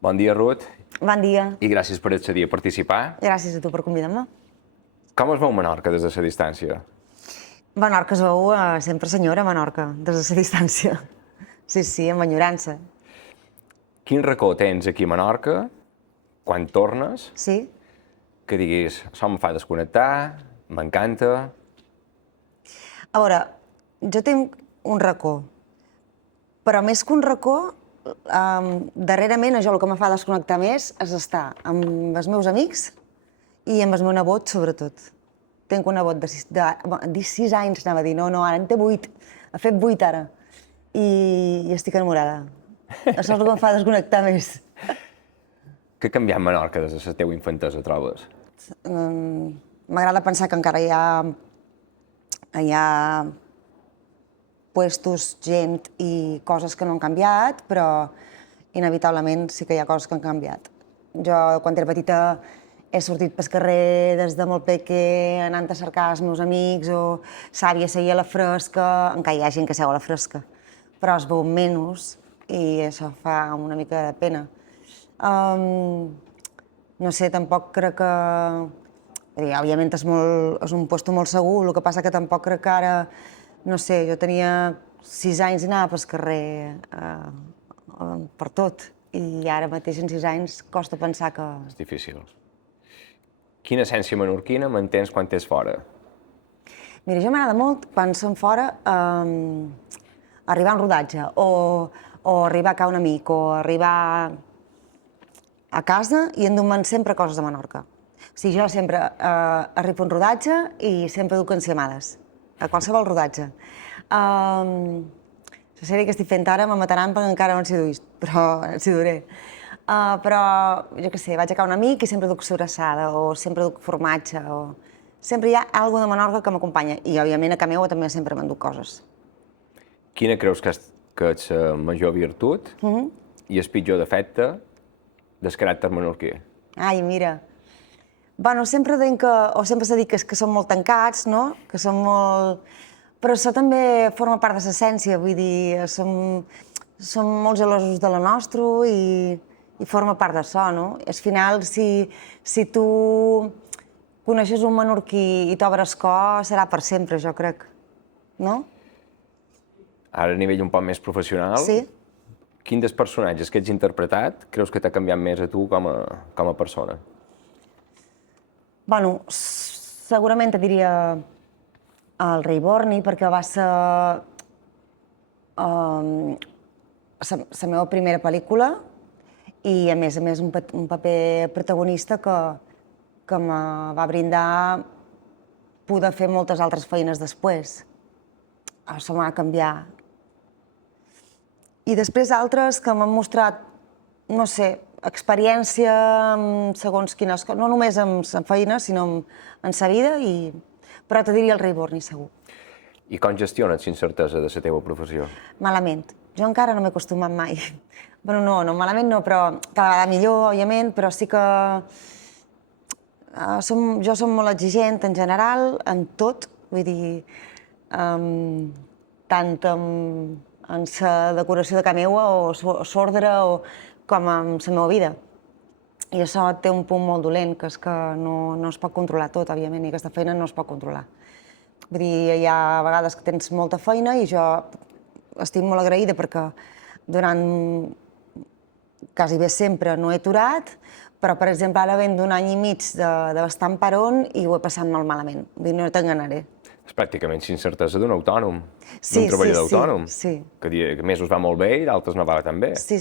Bon dia, Ruth, Bon dia. i gràcies per accedir a participar. Gràcies a tu per convidar-me. Com es veu Menorca des de la distància? Menorca es veu sempre senyora, Menorca, des de la distància. Sí, sí, amb enyorança. Quin racó tens aquí a Menorca, quan tornes, Sí? que diguis, això em fa desconnectar, m'encanta... A veure, jo tinc un racó, però més que un racó, darrerament a jo el que me fa desconnectar més és estar amb els meus amics i amb el meu nebot, sobretot. Tinc un nebot de 6 anys, anava a dir, no, ara en té 8, ha fet 8 ara, i estic enamorada. Això és el que em fa desconnectar més. Què ha canviat Menorca des de la teva infantesa, trobes? M'agrada pensar que encara hi ha puestos, gent i coses que no han canviat, però inevitablement sí que hi ha coses que han canviat. Jo, quan era petita, he sortit pel carrer des de molt peque, anant a cercar els meus amics, o sàvia seguir a la fresca, encara hi ha gent que seu a la fresca, però es veu menys i això fa una mica de pena. No sé, tampoc crec que... Òbviament és un lloc molt segur, el que passa que tampoc crec que ara, no sé, jo tenia 6 anys i anava pel carrer per tot, i ara mateix en 6 anys costa pensar que... És difícil. Quina essència menorquina mantens quan t'és fora? Mira, jo m'agrada molt, quan som fora, arribar a un rodatge, o arribar a casa un amic, o arribar a casa i endur-me'n sempre coses de Menorca. O sigui, jo sempre arribo a un rodatge i sempre duc enciamades, a qualsevol rodatge. La sèrie que estic fent ara me mataran perquè encara no s'hi duïs, però s'hi duré. Però, jo què sé, vaig a casa un amic i sempre duc sobrassada, o sempre duc formatge, o... Sempre hi ha alguna de Menorca que m'acompanya, i òbviament a casa meva també sempre m'enduc coses. Quina creus que és la major virtut i el pitjor defecte del caràcter menorquí? Ai, mira. Bueno, sempre dic que, o sempre s'ha dit que som molt tancats, no? Que som molt... Però això també forma part de l'essència, vull dir, som molt gelosos de la nostra i forma part d'això, no? I al final, si tu coneixes un menorquí i t'obres cor, serà per sempre, jo crec, no? Ara a nivell un poc més professional, Sí. quin dels personatges que ets interpretat creus que t'ha canviat més a tu com a persona? Bueno, segurament et diria el rei Borni, perquè va ser la meva primera pel·lícula i, a més, un paper protagonista que me va brindar poder fer moltes altres feines després. Això m'ha canviat. I després altres que m'han mostrat, no sé, experiència segons quines coses, no només en la feina, sinó en la vida, però te diria el rei Borni, segur. I com gestiones la incertesa de la teva professió? Malament. Jo encara no m'he acostumat mai. Bueno, no, malament no, però cada vegada millor, òbviament, però sí que jo som molt exigent en general, en tot, vull dir, tant en la decoració de casa meua, o l'ordre, com en la meva vida. I això té un punt molt dolent, que és que no es pot controlar tot, òbviament, i aquesta feina no es pot controlar. Vull dir, hi ha vegades que tens molta feina i jo estic molt agraïda perquè durant quasi bé sempre no he aturat, però, per exemple, ara venc d'un any i mig de bastant paron i ho he passat molt malament. Vull dir, no t'enganaré. És pràcticament la incertesa d'un autònom, d'un treballador autònom. Sí. Que mesos va molt bé i d'altres no va tan bé. Sí.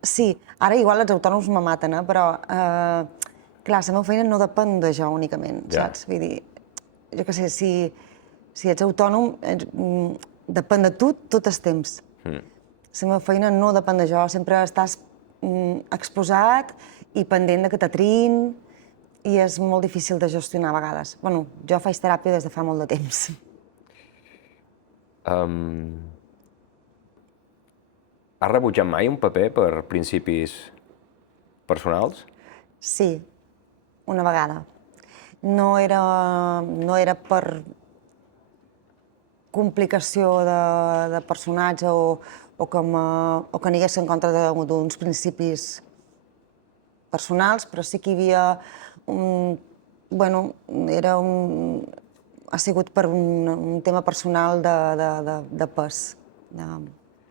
Sí, ara igual els autònoms me maten, però, clar, la meva feina no depèn de jo únicament, saps? Vull dir, jo què sé, si ets autònom, depèn de tu tot el temps. La meva feina no depèn de jo, sempre estàs exposat i pendent de que t'atrin, i és molt difícil de gestionar a vegades. Bueno, jo faig teràpia des de fa molt de temps. Has rebutjat mai un paper per principis personals? Sí, una vegada. No era per complicació de personatge o o que anigués en contra d'uns principis personals, però sí que hi havia bueno, ha sigut per un tema personal de pes,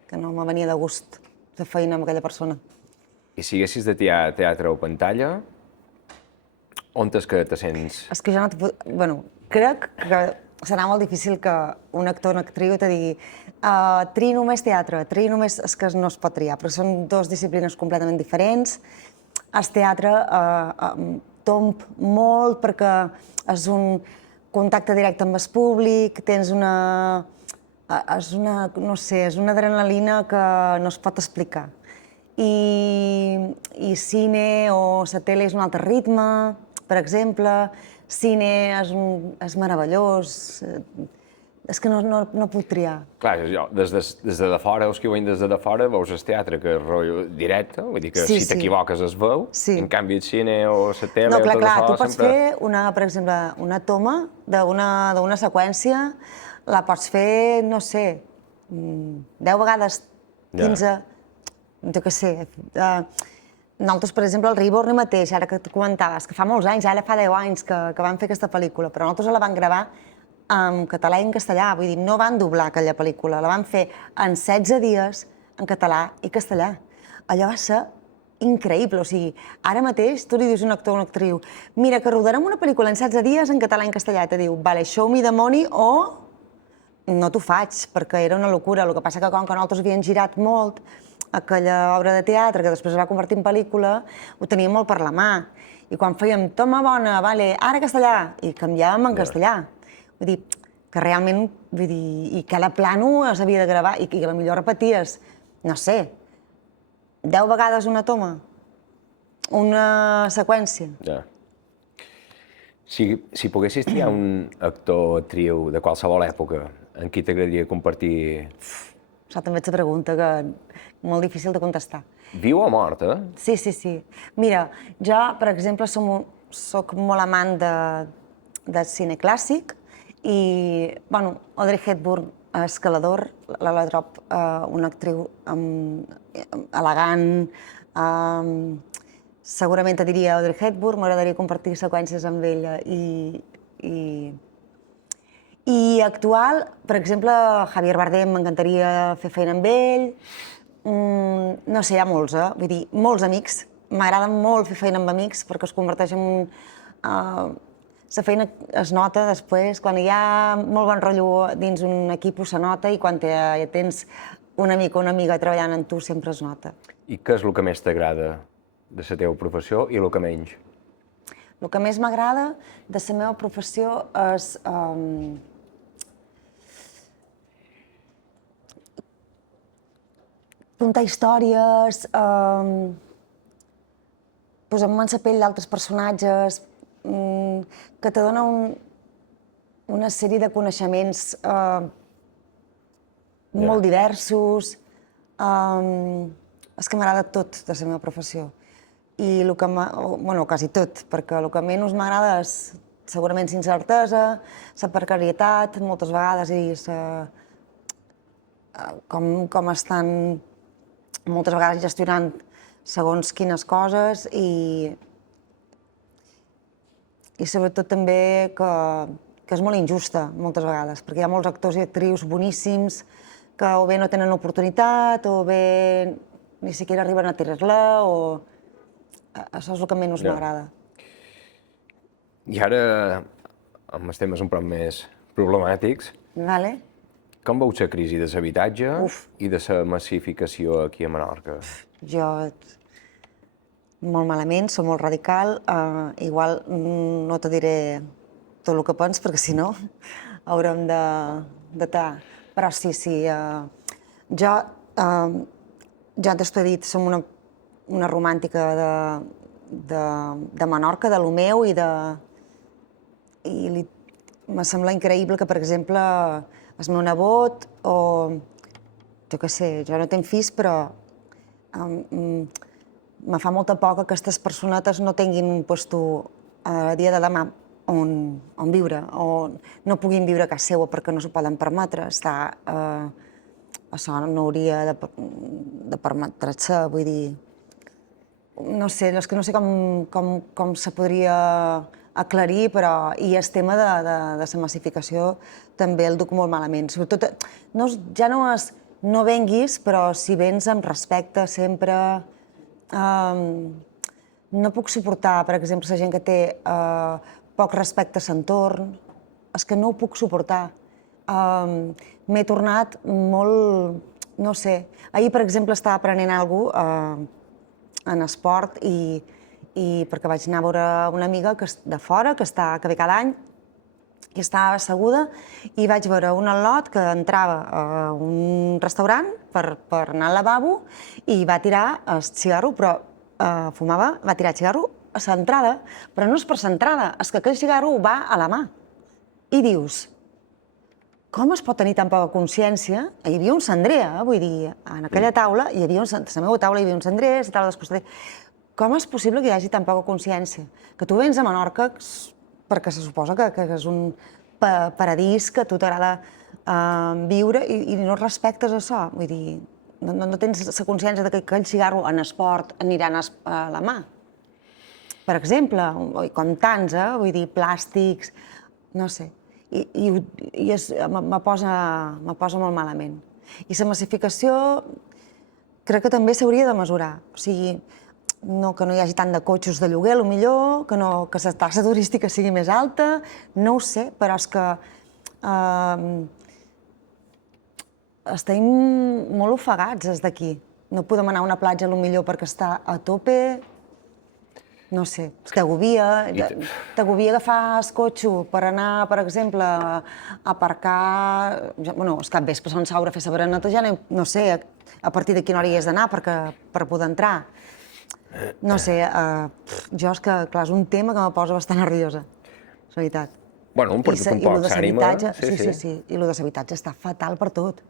que no me venia de gust fer feina amb aquella persona. I si haguessis de triar teatre o pantalla, on és que te sents? És que jo no bueno, crec que serà molt difícil que un actor o una actriu te digui triï només teatre, triï només... És que no es pot triar, perquè són dues disciplines completament diferents. El teatre tomb molt perquè és un contacte directe amb el públic, tens una... no sé, és una adrenalina que no es pot explicar. I cine o la tele és un altre ritme, per exemple, cine és meravellós, és que no puc triar. Clar, jo, des de fora, els que ho veuen des de fora, veus el teatre que és rotllo directe, vull dir que si t'equivoques es veu, en canvi el cine o la tele o tot això... Clar, tu pots fer, per exemple, una toma d'una seqüència, la pots fer, no sé, 10 vegades, 15, jo què sé. Nosaltres, per exemple, el Reborn mateix, ara que tu comentaves, que fa molts anys, ara fa 10 anys que van fer aquesta pel·lícula, però nosaltres la vam gravar en català i en castellà, vull dir, no van doblar aquella pel·lícula, la van fer en 16 dies en català i castellà. Allò va ser increïble, o sigui, ara mateix tu li dius a un actor o una actriu mira, que rodarem una pel·lícula en 16 dies en català i en castellà, i te diu, vale, show me the money o no t'ho faig, perquè era una locura. El que passa que com que nosaltres havíem girat molt aquella obra de teatre, que després es va convertir en pel·lícula, ho teníem molt per la mà. I quan fèiem toma bona, vale, ara castellà, i canviàvem en castellà. Vull dir, que realment, vull dir, i cada plano s'havia de gravar, i que potser repeties, no sé, 10 vegades una toma, una seqüència. Ja. Si poguessis triar un actor o actriu de qualsevol època en qui t'agradaria compartir... Això també ets una pregunta que és molt difícil de contestar. Viu o mort, eh? Sí. Mira, jo, per exemple, soc molt amant de cine clàssic i, bueno, Audrey Hepburn, escalador, la trob una actriu elegant, segurament te diria Audrey Hepburn, m'agradaria compartir seqüències amb ella i actual, per exemple, Javier Bardem, m'encantaria fer feina amb ell. No sé, hi ha molts, vull dir, molts amics. M'agrada molt fer feina amb amics perquè es converteix en... La feina es nota després, quan hi ha molt bon rotllo dins un equip se nota i quan tens un amic o una amiga treballant amb tu sempre es nota. I què és el que més t'agrada de la teva professió i el que menys? El que més m'agrada de la meva professió és contar històries, posar-me en la pell d'altres personatges, que te dona una sèrie de coneixements molt diversos. És que m'agrada tot de la meva professió. I el que bueno, quasi tot, perquè el que menys m'agrada és segurament incertesa, la precarietat, moltes vegades, i com estan moltes vegades gestionant segons quines coses i sobretot també que és molt injusta moltes vegades, perquè hi ha molts actors i actrius boníssims que o bé no tenen oportunitat o bé ni siquiera arriben a tenir-la o... Això és el que menys m'agrada. I ara, amb els temes un poc més problemàtics, com veus la crisi de l'habitatge i de la massificació aquí a Menorca? Jo, molt malament, soc molt radical. Igual no te diré tot el que penso, perquè si no haurem de Però sí, jo t'he dit, som una romàntica de Menorca, de lo meu, i me sembla increïble que, per exemple, el meu nebot, o jo què sé, jo no tinc fills, però me fa molta por que aquestes personetes no tinguin un lloc a dia de demà on viure, o no puguin viure a casa seva perquè no s'ho poden permetre, estar això no hauria de permetre-se, vull dir... No sé, és que no sé com se podria aclarir, però... I el tema de la massificació també el duc molt malament. Sobretot, ja no és no venguis, però si vens amb respecte sempre... No puc suportar, per exemple, la gent que té poc respecte a l'entorn. És que no ho puc suportar. M'he tornat molt... No sé. Ahir, per exemple, estava aprenent alguna cosa en esport i perquè vaig anar a veure una amiga de fora, que ve cada any, i estava asseguda i vaig veure un al·lot que entrava a un restaurant per anar al lavabo i va tirar el cigarro, però fumava, va tirar el cigarro a l'entrada, però no és per l'entrada, és que aquell cigarro va a la mà. I dius, com es pot tenir tan poca consciència? Hi havia un cendrer, vull dir, en aquella taula, a la meva taula hi havia un cendrer, a la taula dels costats. Com és possible que hi hagi tan poca consciència? Que tu vens a Menorca perquè se suposa que és un paradís que a tu t'agrada viure i no respectes això. Vull dir, no tens la consciència que aquell cigarro en esport anirà a la mà. Per exemple, com tants, vull dir, plàstics, no sé. I me posa molt malament. I la massificació crec que també s'hauria de mesurar. O sigui, que no hi hagi tant de cotxes de lloguer, potser, que la taxa turística sigui més alta, no ho sé, però és que estem molt ofegats des d'aquí. No podem anar a una platja, potser, perquè està a tope. No sé, t'agobia agafar el cotxe per anar, per exemple, a aparcar... Bueno, és que vespre Sant Saura a fer la bereneta, ja no sé a partir de quina hora hi has d'anar per poder entrar. No sé, jo és que, clar, és un tema que me posa bastant nerviosa, és veritat. Bueno, un partit un poc s'ànima. Sí, i el de l'habitatge està fatal per tot.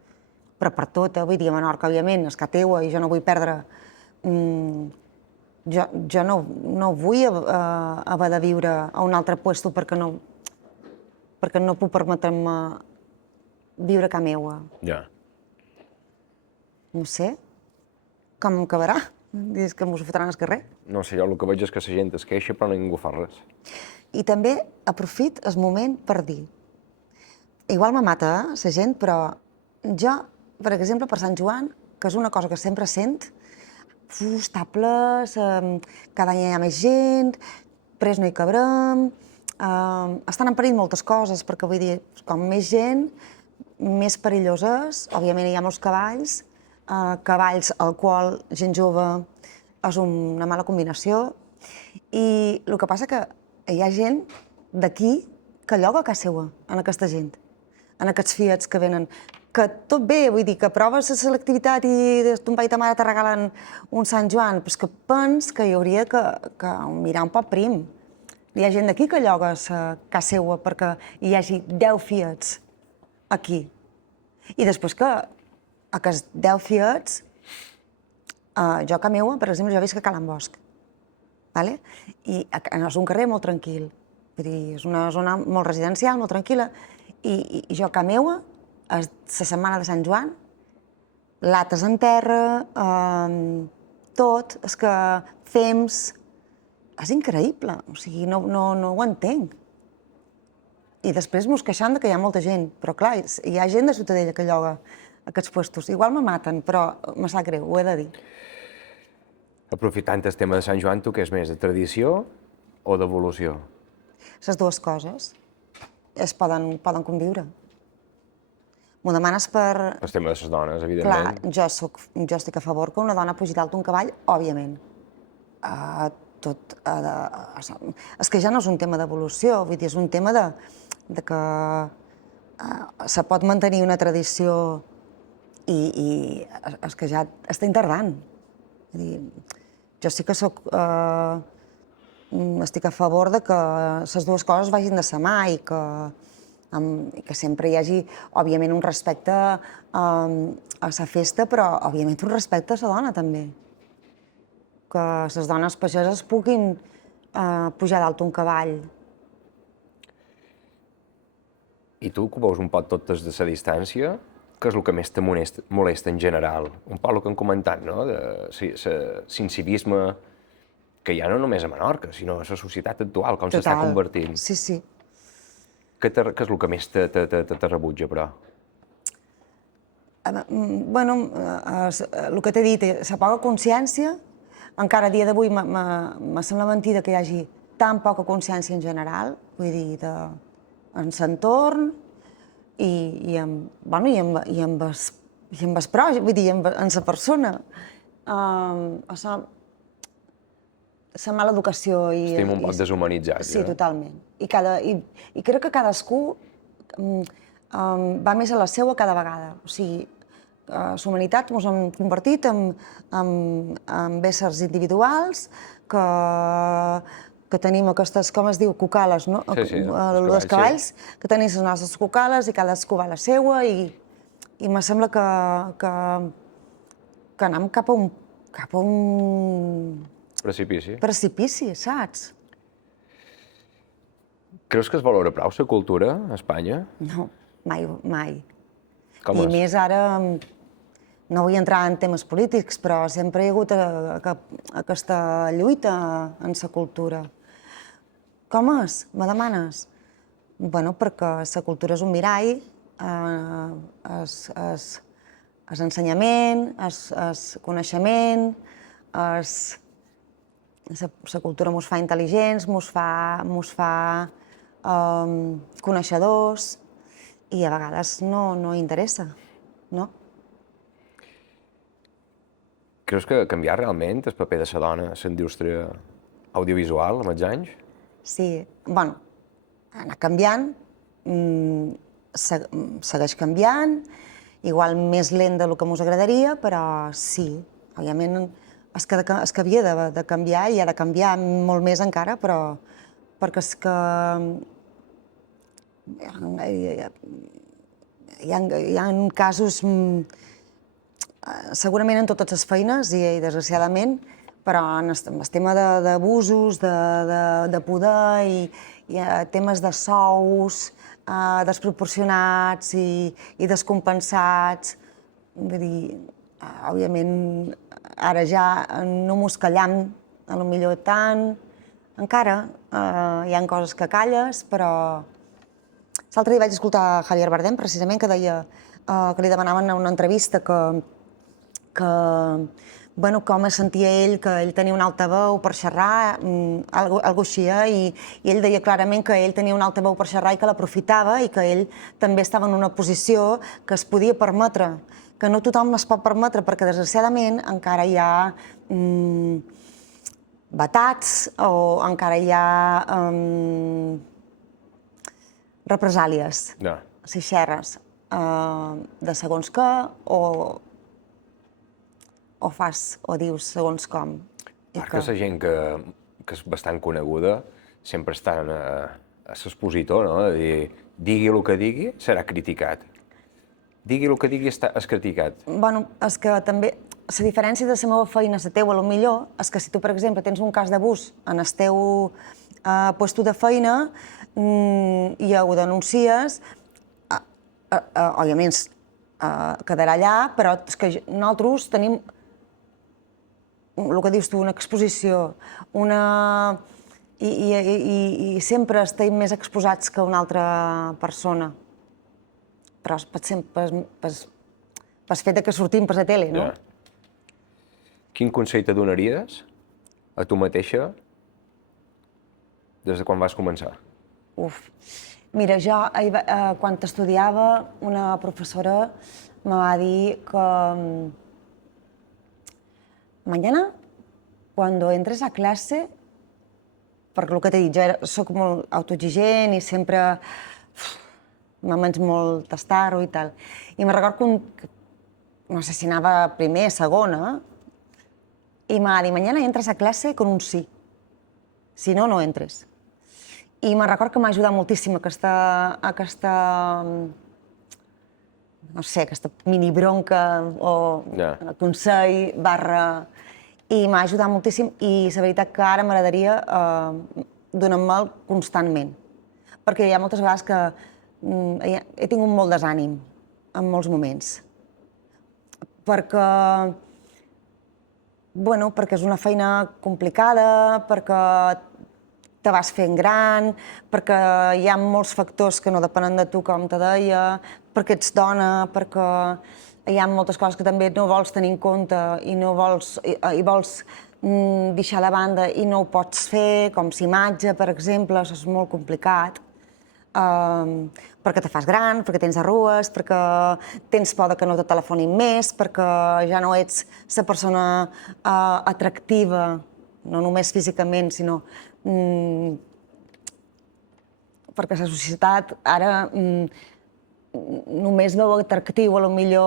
Però per tot, vull dir, a Menorca, òbviament, és que teua i jo no vull perdre... Jo no vull haver de viure a un altre lloc perquè no puc permetre'm viure a casa meua. Ja. No sé, com acabarà? Dius que m'ho fotran al carrer? No sé, jo el que veig és que la gent es queixa però ningú fa res. I també aprofit el moment per dir, igual me mata la gent, però jo, per exemple, per Sant Joan, que és una cosa que sempre sent, està ple, cada any hi ha més gent, després no hi cabrem, estan en perill moltes coses, perquè vull dir, com més gent, més perilloses, òbviament hi ha molts cavalls, alcohol, gent jove, és una mala combinació, i el que passa que hi ha gent d'aquí que lloga a casa seva, en aquesta gent, en aquests fiats que venen, que tot bé, vull dir, que proves la selectivitat i ton pare i ta mare te regalen un Sant Joan, però és que pens que hi hauria que mirar un poc prim. Hi ha gent d'aquí que lloga a casa seva perquè hi hagi 10 fiats aquí. I després que aquests 10 fiats, jo a casa meua, per exemple, jo visc a Cala Bosch, i és un carrer molt tranquil, vull dir, és una zona molt residencial, molt tranquil·la, i jo a casa meua, la setmana de Sant Joan, lates en terra, tot, és que fems... És increïble, o sigui, no ho entenc. I després mos queixant que hi ha molta gent, però clar, hi ha gent de Ciutadella que lloga aquests puestos. Igual me maten, però me sap greu, ho he de dir. Aprofitant el tema de Sant Joan, tu què és més, de tradició o d'evolució? Les dues coses poden conviure. M'ho demanes per... El tema de les dones, evidentment. Clar, jo estic a favor que una dona pugi dalt d'un cavall, òbviament. És que ja no és un tema d'evolució, vull dir, és un tema de que se pot mantenir una tradició i és que ja estem tardant. Jo sí que estic a favor de que les dues coses vagin de la mà i que sempre hi hagi, òbviament, un respecte a la festa, però, òbviament, un respecte a la dona, també. Que les dones pageses puguin pujar dalt un cavall. I tu, que veus un poc tot des de la distància, què és el que més te molesta en general? Un poc el que hem comentat, no? L'incivisme que hi ha no només a Menorca, sinó a la societat actual, com s'està convertint. Sí, sí. Què és el que més te rebutja, però? Bueno, el que t'he dit, la poca consciència, encara a dia d'avui me sembla mentida que hi hagi tan poca consciència en general, vull dir, en l'entorn i amb el pròxim, vull dir, en la persona. La mala educació i... Estem un poc deshumanitzats, sí, totalment. I crec que cadascú va més a la seua cada vegada. O sigui, la humanitat ens hem convertit en éssers individuals que tenim aquestes, com es diu, cocales, no? Sí, els cavalls, que tenim les nostres cocales i cadascú va a la seua i me sembla que anem cap a un precipici, saps? Creus que es valora prou la cultura a Espanya? No, mai. Com és? I més ara, no vull entrar en temes polítics, però sempre hi ha hagut aquesta lluita en la cultura. Com és? Me demanes? Bueno, perquè la cultura és un mirall, és ensenyament, és coneixement, la cultura ens fa intel·ligents, ens fa coneixedors i a vegades no interessa, no? Creus que ha canviat realment el paper de la dona a la indústria audiovisual amb els anys? Sí, bueno, ha anat canviant, segueix canviant, igual més lent del que ens agradaria, però sí, òbviament és que havia de canviar i ha de canviar molt més encara, però perquè és que hi ha casos, segurament en totes les feines i desgraciadament, però en el tema d'abusos, de poder i temes de sous desproporcionats i descompensats, vull dir, òbviament ara ja no mos callam, potser tant, encara hi ha coses que calles, però... L'altre dia vaig escoltar Javier Bardem, precisament, que deia que li demanaven una entrevista com es sentia ell, que ell tenia un altaveu per xerrar, algo així, i ell deia clarament que ell tenia un altaveu per xerrar i que l'aprofitava i que ell també estava en una posició que es podia permetre, que no tothom es pot permetre perquè desgraciadament encara hi ha vetats o encara hi ha represàlies, si xerres de segons què o fas o dius segons com. Perquè la gent que és bastant coneguda sempre està a l'expositor, no? De dir, digui el que digui, serà criticat. Digui el que digui, és criticat. Bueno, és que també la diferència de la meva feina a la teua, potser, és que si tu, per exemple, tens un cas d'abús en el teu lloc de feina i ho denuncies, òbviament quedarà allà, però és que nosaltres tenim el que dius tu, una exposició, i sempre estem més exposats que una altra persona. Però pel fet que sortim per la tele, no? Quin consell te donaries a tu mateixa des de quan vas començar? Mira, jo, quan estudiava, una professora me va dir que mañana, cuando entres a clase, perquè el que t'he dit, jo soc molt autoexigent i sempre me menys molt tastar-ho i tal. I me recordo que, no sé si anava primer, segona, i me va dir, mañana entres a clase con un sí. Si no, no entres. I me recordo que m'ha ajudat moltíssim aquesta no sé, aquesta mini bronca o consell barra... I m'ha ajudat moltíssim i la veritat que ara m'agradaria donar-me'l constantment. Perquè hi ha moltes vegades que he tingut molt desànim en molts moments. Perquè és una feina complicada, perquè te vas fent gran, perquè hi ha molts factors que no depenen de tu, com te deia, perquè ets dona, perquè hi ha moltes coses que també no vols tenir en compte i vols deixar de banda i no ho pots fer, com si imatge, per exemple, això és molt complicat. Perquè te fas gran, perquè tens arrugues, perquè tens por que no te telefonin més, perquè ja no ets la persona atractiva, no només físicament, sinó perquè la societat ara només veu atractiu potser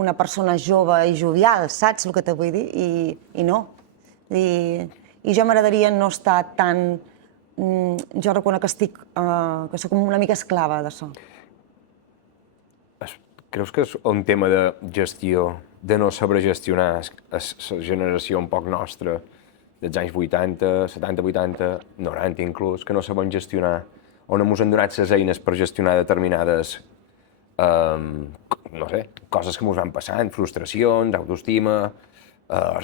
una persona jove i jovial, saps el que te vull dir? I no. I jo m'agradaria no estar tan... Jo reconec que soc una mica esclava d'això. Creus que és un tema de gestió, de no saber gestionar la generació un poc nostra, dels anys 80, 70, 80, 90 inclús, que no sabem gestionar, o no ens han donat les eines per gestionar determinades, no sé, coses que ens van passant, frustracions, autoestima,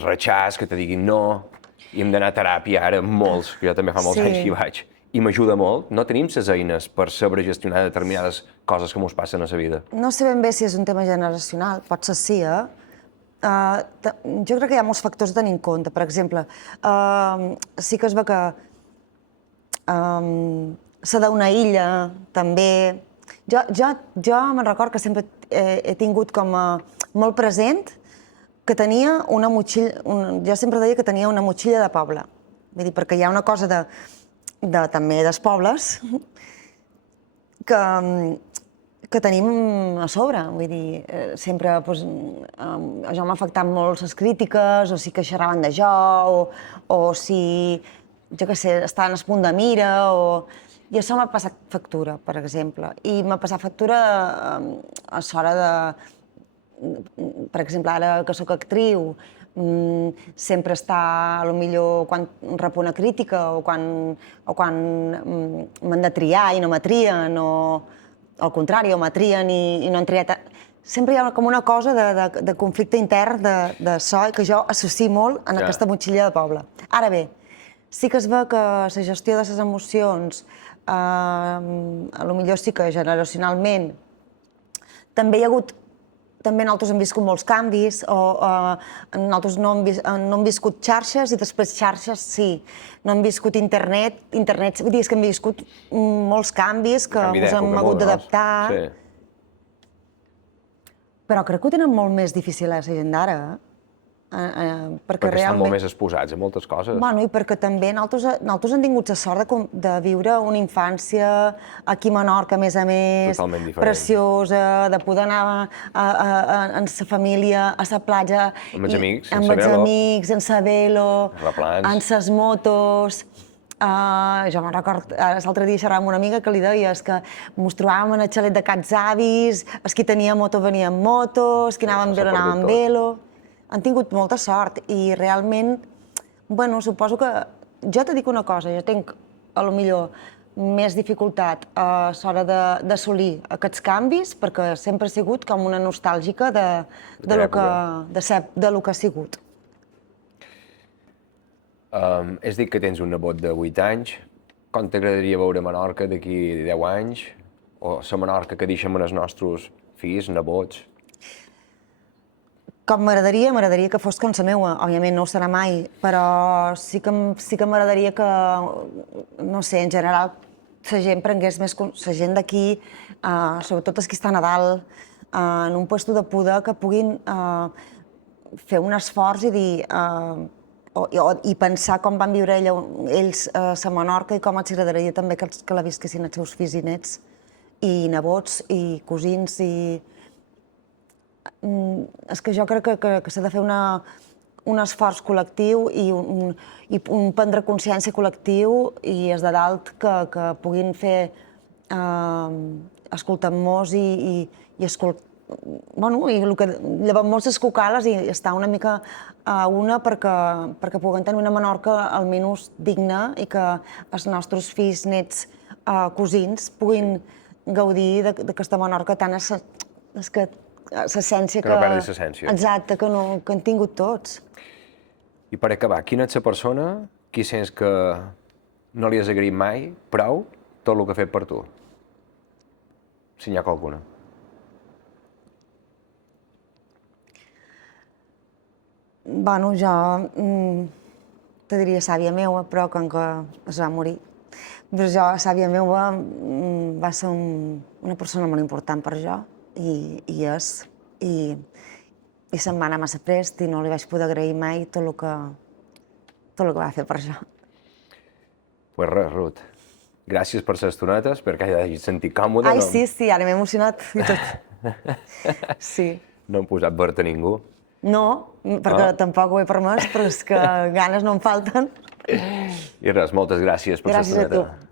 rechaç, que te diguin no, i hem d'anar a teràpia ara molts, que jo també fa molts anys que hi vaig, i m'ajuda molt. No tenim les eines per saber gestionar determinades coses que ens passen a la vida. No sé ben bé si és un tema generacional, potser sí, jo crec que hi ha molts factors a tenir en compte. Per exemple, sí que es veu que s'ha d'una illa, també. Jo me'n record que sempre he tingut com molt present que tenia una motxilla, jo sempre deia que tenia una motxilla de poble. Vull dir, perquè hi ha una cosa també dels pobles que tenim a sobre. Vull dir, sempre això m'ha afectat molt les crítiques, o si queixaven de jo, o si, jo què sé, estaven al punt de mira, i això m'ha passat factura, per exemple. I m'ha passat factura a l'hora de... Per exemple, ara que sóc actriu, sempre està, potser, quan rep una crítica o quan m'han de triar i no me trien, o al contrari, o me trien i no han triat... Sempre hi ha com una cosa de conflicte intern d'això que jo associo molt en aquesta motxilla de poble. Ara bé, sí que es veu que la gestió de les emocions, potser sí que generacionalment, també hi ha hagut... També nosaltres hem viscut molts canvis, o nosaltres no hem viscut xarxes i després xarxes sí. No hem viscut internet, vull dir, és que hem viscut molts canvis que ens hem hagut d'adaptar. Però crec que ho tenen molt més difícil a la gent d'ara. Perquè estan molt més exposats a moltes coses. Bueno, i perquè també nosaltres hem tingut la sort de viure una infància aquí a Menorca, a més, preciosa, de poder anar amb la família a la platja... Amb els amics, amb els amics, en la velo, en les motos... Jo me'n record, l'altre dia xerrava amb una amiga que li deia que ens trobàvem en el xalet de Cats Avis, els qui tenia moto venia amb moto, els qui anaven amb velo anaven amb velo... Han tingut molta sort i realment, bueno, suposo que... Jo te dic una cosa, jo tenc, potser, més dificultat a l'hora d'assolir aquests canvis perquè sempre he sigut com una nostàlgica de lo que ha sigut. Has dit que tens un nebot de 8 anys. Com t'agradaria veure Menorca d'aquí 10 anys? O la Menorca que deixem els nostres fills, nebots? Com m'agradaria que fos com la meua, òbviament no ho serà mai, però sí que m'agradaria que, no sé, en general, la gent prengués més... La gent d'aquí, sobretot els que estan a dalt, en un lloc de poder, que puguin fer un esforç i dir... i pensar com van viure ells a la Menorca i com els agradaria també que la visquessin els seus fills i nets, i nebots, i cosins, i... És que jo crec que s'ha de fer un esforç col·lectiu i un prendre consciència col·lectiu i els de dalt que puguin fer escoltar-nos i escoltar... Bueno, i llavors escoltar-les i estar una mica a una perquè puguem tenir una Menorca almenys digna i que els nostres fills, nets, cosins puguin gaudir d'aquesta Menorca tan És que l'essència Que no perdis l'essència. Exacte, que han tingut tots. I per acabar, quina és la persona qui sents que no li has agraït mai prou tot el que ha fet per tu? Si n'hi ha qualcuna. Bueno, jo te diria sàvia meua, però com que es va morir. Però jo, sàvia meua, va ser una persona molt important per jo, i és. I se'n va anar massa prest i no li vaig poder agrair mai tot el que va fer per jo. Pues res, Ruth. Gràcies per les estonetes, perquè hagis sentit còmode. Ai, sí, ara m'he emocionat i tot. Sí. No hem posat verd a ningú. No, perquè tampoc ho he permès, però és que ganes no em falten. I res, moltes gràcies per l'estoneta. Gràcies a tu.